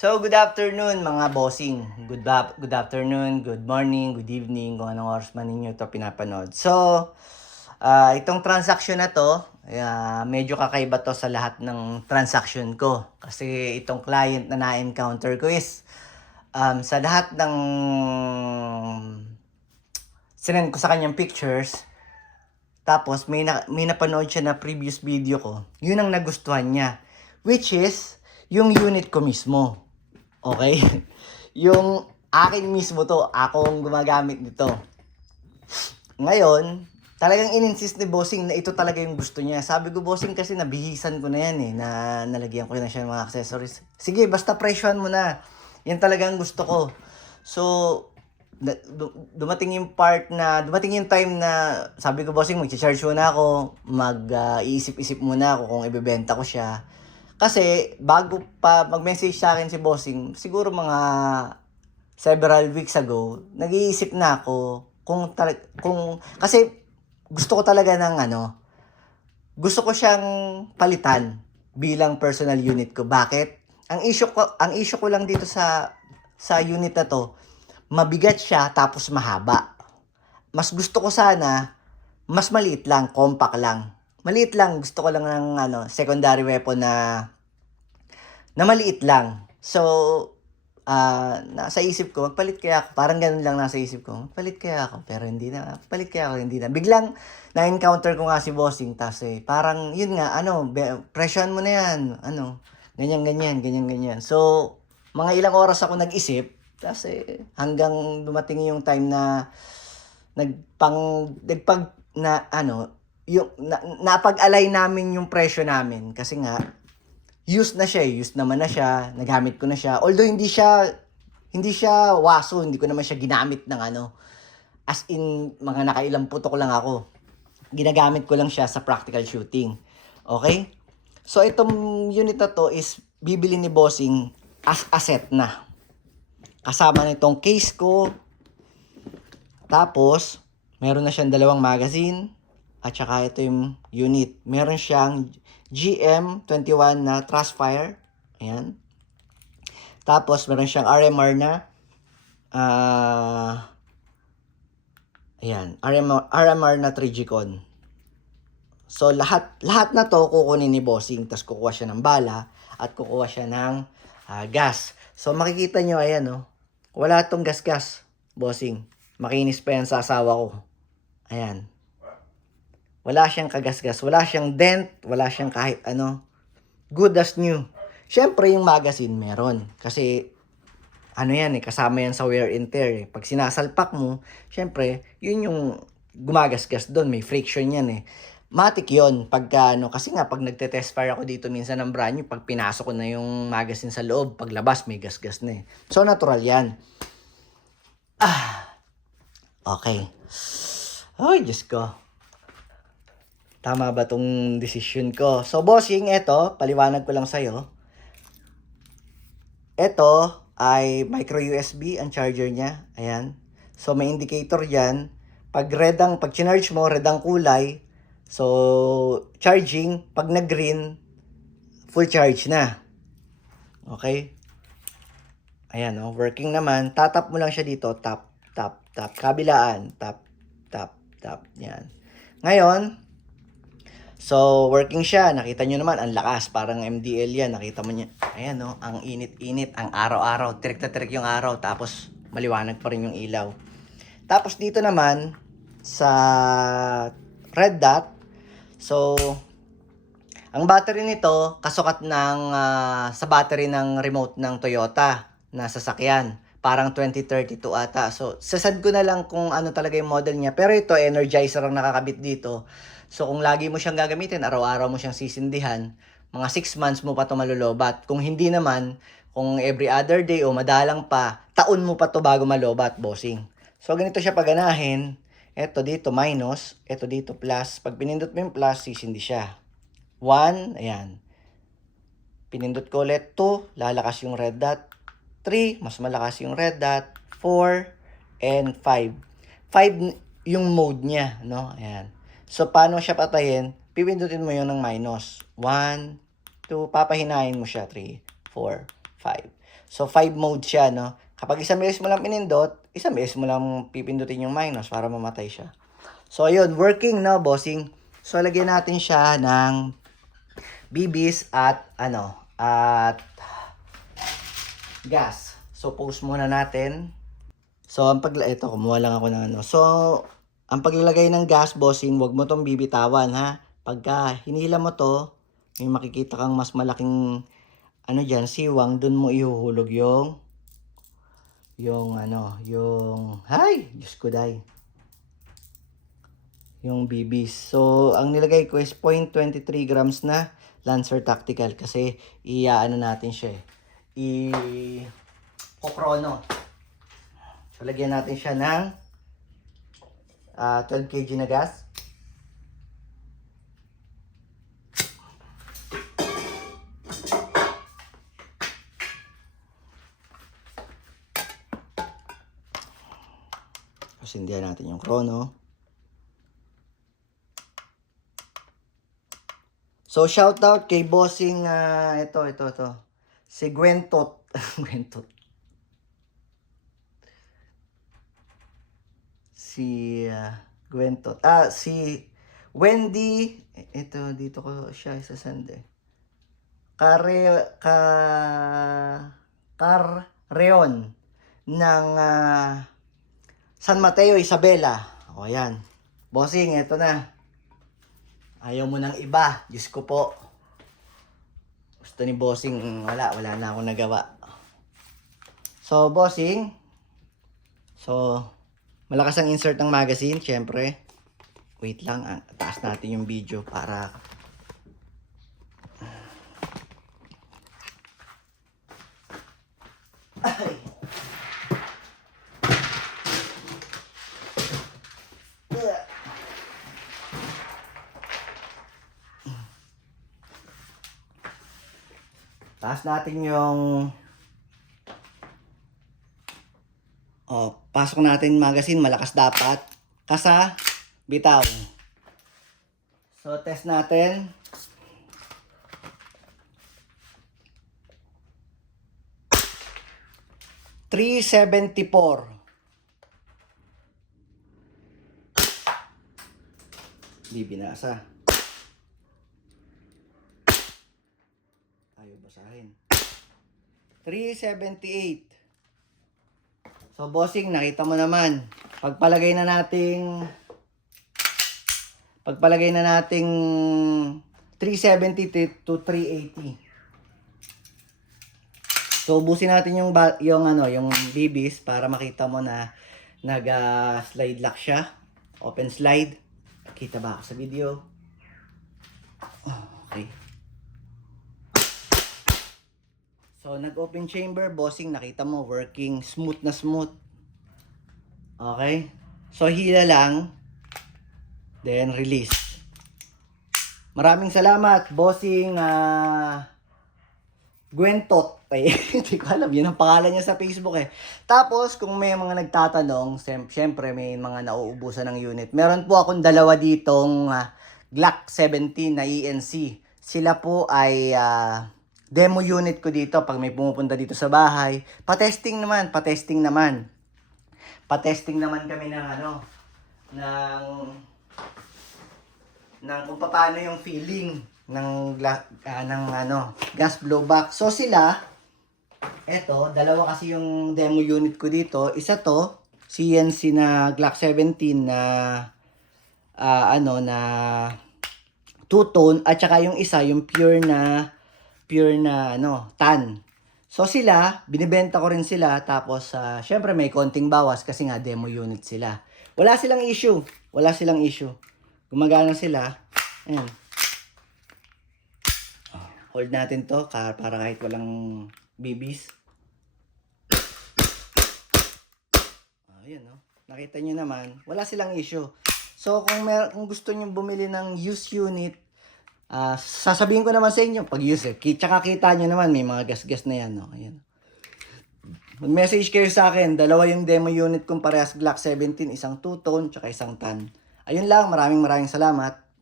So, good afternoon mga bossing. Good afternoon, good morning, good evening, kung anong oras man ninyo ito pinapanood. So, itong transaction na to, medyo kakaiba to sa lahat ng transaction ko. Kasi itong client na na-encounter ko is, sa lahat ng sinend ko sa kanyang pictures, tapos may napanood siya na previous video ko, yun ang nagustuhan niya. Which is, yung unit ko mismo. Okay? Yung akin mismo to, akong gumagamit nito. Ngayon, talagang in-insist ni Bossing na ito talaga yung gusto niya. Sabi ko, Bossing, kasi nabihisan ko na yan na nalagyan ko na siya ng mga accessories. Sige, basta presyohan mo na. Yan talagang gusto ko. So, dumating yung time na sabi ko, Bossing, mag-charge muna ako, iisip-isip muna ako kung ibebenta ko siya. Kasi bago pa mag-message sa akin si Bossing, siguro mga several weeks ago, nag-iisip na ako kung kasi gusto ko talaga ng gusto ko siyang palitan bilang personal unit ko. Bakit? Ang issue ko lang dito sa unit na to, mabigat siya tapos mahaba. Mas gusto ko sana mas maliit lang, compact lang. Maliit lang, gusto ko lang ng secondary weapon na maliit lang. So, nasa isip ko, magpalit kaya ako. Parang ganun lang nasa isip ko, magpalit kaya ako. Pero hindi na, palit kaya ako, hindi na. Biglang na-encounter ko nga si Bossing, tapos parang, yun nga, presyohan mo na yan. Ganyan. So, mga ilang oras ako nag-isip, tapos hanggang dumating yung time na napag-align namin yung presyo namin kasi nga used naman na siya, nagamit ko na siya. Although hindi siya waso, hindi ko naman siya ginamit ng as in mga nakailang putok lang ako. Ginagamit ko lang siya sa practical shooting. Okay? So itong unit na to is bibili ni Bossing as asset na. Kasama nitong case ko. Tapos meron na siyang dalawang magazine. At saka ito yung unit. Meron siyang GM21 na Trustfire. Ayan. Tapos meron siyang RMR na. Ayan. RMR na 3G-Con. So lahat na to kukunin ni Bossing. Tapos kukuha siya ng bala. At kukuha siya ng gas. So makikita nyo, ayan wala tong gas-gas, Bossing. Makinis pa yan sa asawa ko. Ayan. Wala siyang kagasgas, wala siyang dent, wala siyang kahit ano. Good as new. Siyempre, yung magazine meron. Kasi, yan kasama yan sa wear and tear. Pag sinasalpak mo, siyempre, yun yung gumagasgas doon. May friction yan Matik yun. Kasi nga, pag nagte-test fire ako dito minsan ng brand new, pag pinasok ko na yung magazine sa loob, paglabas, may gasgas na So, natural yan. Okay. Ay, Diyos ko. Tama ba tong decision ko? So, Bossing, eto, paliwanag ko lang sa'yo. Eto ay micro USB ang charger niya. Ayan. So, may indicator yan. Pag charge mo, red ang kulay. So, charging. Pag nag-green, full charge na. Okay? Ayan, working naman. Tatap mo lang siya dito. Tap. Kabilaan. Tap. Yan. Ngayon, so, working siya. Nakita nyo naman, ang lakas. Parang MDL yan. Nakita mo niya. Ayan, ang init-init. Ang araw-araw. Tirik na tirik yung araw. Tapos, maliwanag pa rin yung ilaw. Tapos, dito naman, sa red dot. So, ang battery nito, kasukat sa battery ng remote ng Toyota na sasakyan. Parang 2032 ata. So, sasad ko na lang kung ano talaga yung model niya. Pero ito, energizer ang nakakabit dito. So, kung lagi mo siyang gagamitin, araw-araw mo siyang sisindihan, mga 6 months mo pa ito malulobat. Kung hindi naman, kung every other day o madalang pa, taon mo pa ito bago malobat, Bossing. So, ganito siya paganahin. Ito dito minus, ito dito plus. Pag pinindot mo yung plus, sisindi siya. 1, ayan. Pinindot ko ulit 2, lalakas yung red dot. 3, mas malakas yung red dot. 4, and 5. 5 yung mode niya, Ayan. So, paano siya patayin? Pipindutin mo yun ng minus. 1, 2, papahinahin mo siya. 3, 4, 5. So 5 mode siya, no? Kapag isang beses mo lang pinindot, isang beses mo lang pipindutin yung minus para mamatay siya. So ayun, working, no, bossing. So lagyan natin siya ng bibis at at gas. So post muna natin. So ito kumuha lang ako ng So ang paglalagay ng gas, bossing, wag mo tong bibitawan, ha. Pagka hinila mo to, may makikita kang mas malaking diyan, siwang, dun mo ihuhulog yung Diyos ko day. Yung bibis. So ang nilagay ko is 0.23 grams na Lancer Tactical kasi natin siya kokrono. So lagyan natin siya ng 12 kg na gas. Sindihan natin yung krono. So shout out kay bossing ito. Si Gwentot. Gwentot. Si Gwentot. Si Wendy. Ito, dito ko siya isasend eh. Carreon ng San Mateo, Isabela. O, ayan. Bossing, ito na. Ayaw mo ng iba. Diyos ko po. Gusto ni bossing, wala na akong nagawa. So, bossing. So, malakas ang insert ng magazine, syempre. Wait lang, taas natin yung video para taas natin yung pasok natin magazine, malakas dapat. Kasa, bitaw. So, test natin. $374. Di binasa. Ayaw basahin. 378. So, bossing, nakita mo naman. Pagpalagay na nating 370 to 380. So, ubusin natin yung bibis para makita mo na nag-slide lock siya. Open slide. Kita ba ako sa video? Okay. So, nag-open chamber, bossing, nakita mo, working, smooth na smooth. Okay? So, hila lang. Then, release. Maraming salamat, bossing, Gwentot. Hindi ko alam, yun ang pangalan niya sa Facebook eh. Tapos, kung may mga nagtatanong, syempre may mga nauubusan ng unit. Meron po akong dalawa ditong Glock 17 na ENC. Sila po ay demo unit ko dito pag may pumupunta dito sa bahay. Pa-testing naman kami ng kung paano yung feeling ng gas blowback. So sila, dalawa kasi yung demo unit ko dito. Isa to, CNC na Glock 17 na na two-tone, at saka yung isa yung pure na tan. So sila, binibenta ko rin sila, tapos syempre may konting bawas kasi nga demo unit sila. Wala silang issue. Gumagana sila. Ayan. Hold natin to para kahit walang bibis. Ayan, no? Nakita nyo naman, wala silang issue. So kung gusto nyo bumili ng used unit, sasabihin ko naman sa inyo pag use tsaka kita nyo naman may mga gas-gas na yan, no? Ayan. Mag-message kayo sa akin, dalawa yung demo unit kong parehas Glock 17, isang two-tone tsaka isang tan. Ayun lang, maraming salamat.